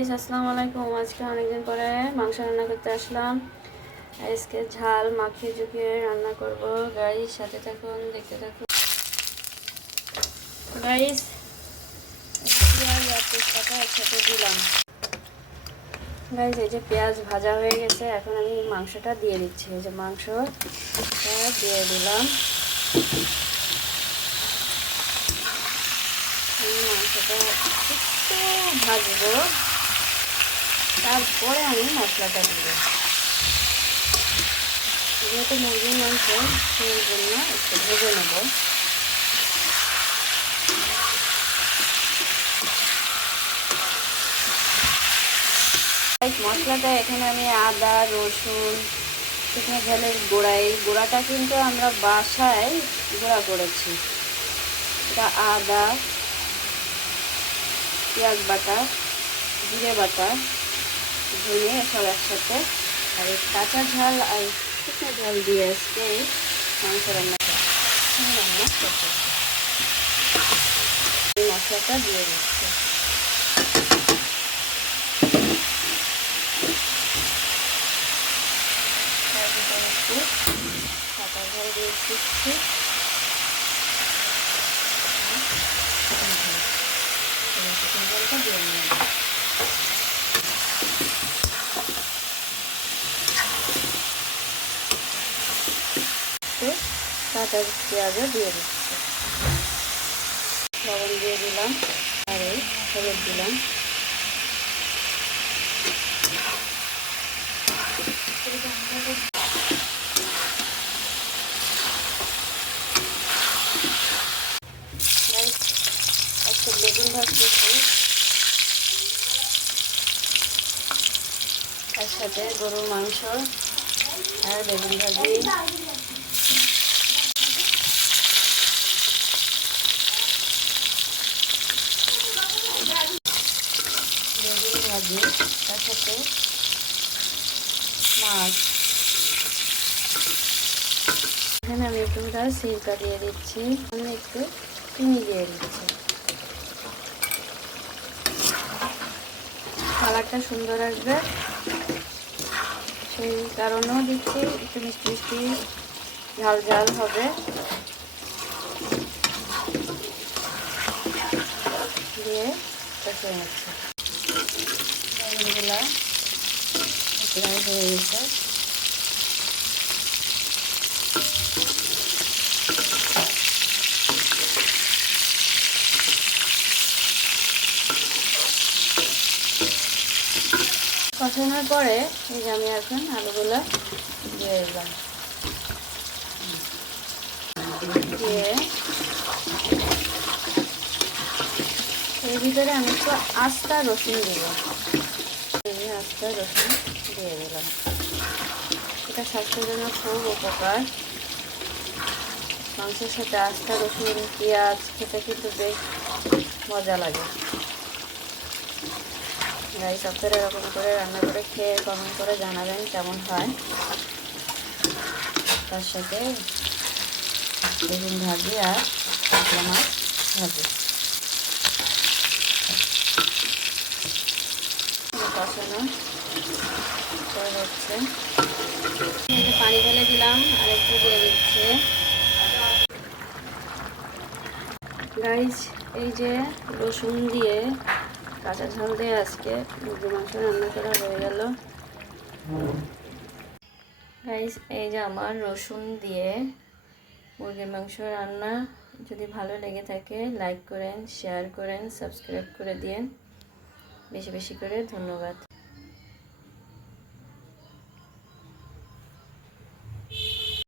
আসসালামু আলাইকুম। আজকে অনেকদিন পরে মাংস রান্না করতে আসলাম। আজকে ঝাল মাখিয়ে চুকিয়ে রান্না করব। গাইস সাথে থাকুন, দেখতে থাকুন। গাইস পেঁয়াজ আর তেজপাতা একসাথে দিলাম। গাইস এই যে পেঁয়াজ ভাজা হয়ে গেছে, এখন আমি মাংসটা দিয়ে দিচ্ছি। এই যে মাংসটা দিয়ে দিলাম। মাংসটা একটু ভাজবো, তারপরে আমি মশলাটা দিব। যেহেতু মুরগির মাংস, সেই জন্য একটু ভেজে নেব। মশলাটা এখানে আমি আদা, রসুন, শুকনো ঝালের গুঁড়া, এই গুঁড়াটা কিন্তু আমরা বাসায় গুঁড়া করেছি। এটা আদা, পেঁয়াজ বাটা, জিরে বাটা, ধনিয়া সব একসাথে, আর এই কাঁচা ঝাল আর শুকনো ঝাল দিয়ে আজকে মাংস রান্না করতেছি। এই মশলাটা দিয়ে দিচ্ছি। একটু কাঁচা ঝাল দিয়ে দিচ্ছি। ঝালটা দিয়ে নিলাম। কাঁচা পেঁয়াজও দিয়ে দিচ্ছি। লবণ দিয়ে দিলাম আর এই হলুদ দিলাম। একটু বেগুন ভাজতেছি, একসাথে গরুর মাংস আর বেগুন ভাজি। বেগুন ভাজি তার সাথে মাছ। এখানে আমি একটু সিরকা দিয়ে দিচ্ছি, আমি একটু চিনি দিয়ে দিচ্ছি। কালারটা সুন্দর আসবে সেই কারণেও দিচ্ছি। একটু মিষ্টি মিষ্টি ঝাল ঝাল হবে। দিয়ে কষে নিচ্ছি। বেগুনগুলা প্রায় হয়ে গেছে। কষানোর পরে এই যে আমি এখন আলুগুলো দিয়ে দিলাম। দিয়ে এর ভিতরে আমি একটু আস্তা রসুন দিব। আস্তা রসুন দিয়ে দিলাম। এটা স্বাস্থ্যের জন্য খুব উপকার। মাংসের সাথে আস্তা রসুন, পেঁয়াজ খেতে কিন্তু বেশ মজা লাগে। গাইস আপনারা এরকম করে রান্না করে খেয়ে কমেন্ট করে জানাবেন কেমন হয়। তার সাথে বেগুন ভাজি আর কাতলা মাছ ভাজি। কষানো হচ্ছে, পানি ঢেলে দিলাম আর একটু দিয়ে দিচ্ছে। গাইস এই যে রসুন দিয়ে কাঁচা ঝাল দিয়ে আজকে মুরগির মাংস রান্না করা হয়ে গেল। গাইস এই যে আমার রসুন দিয়ে মুরগির মাংস রান্না। যদি ভালো লেগে থাকে লাইক করেন, শেয়ার করেন, সাবস্ক্রাইব করে দিন বেশি বেশি করে। ধন্যবাদ।